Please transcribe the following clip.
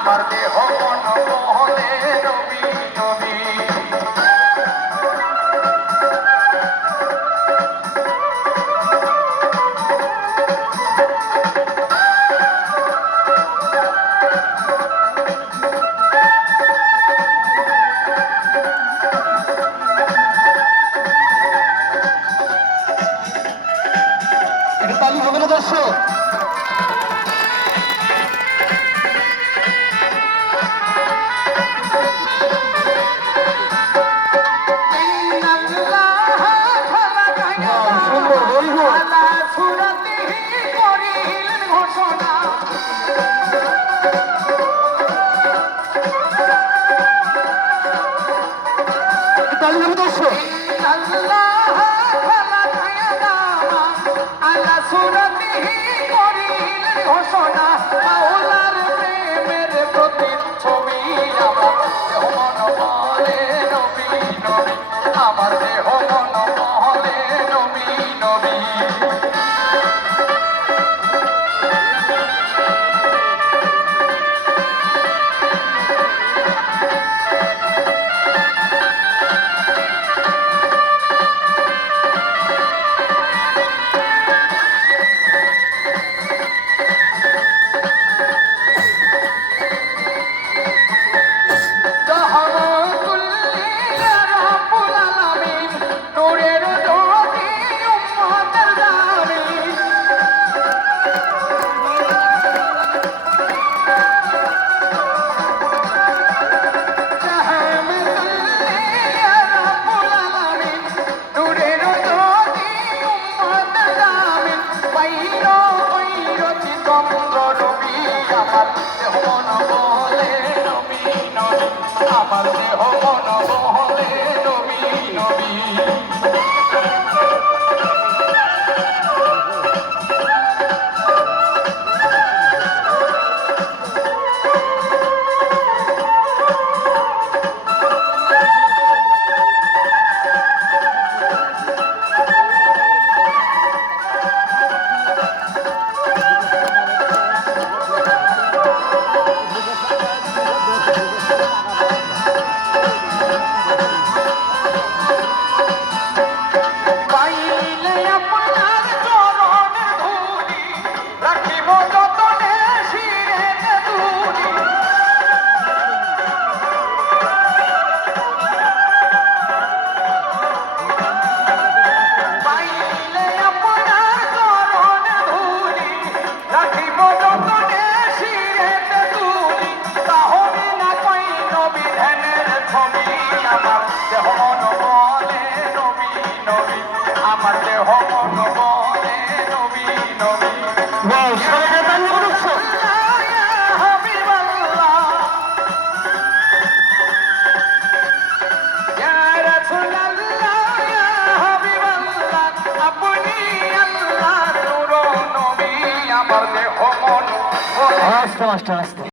আমার দেহ মন বলে নবী নবী। তালি হবে না দর্শক? তালি হবে দর্শক? ঘোষণা মাওলার প্রেমের প্রতিচ্ছবি আমার দেহ মন বলে নবী নবী। আমার দেহ মন বলে নবী নবী। আমার দেহ মন বলে নবী নবী। আমার দেহ মন বলে নবী নবী। আমার দেহ মন বলে নবী নবী। আমার দেহ মন বলে। আস্তে আস্তে আস্তে।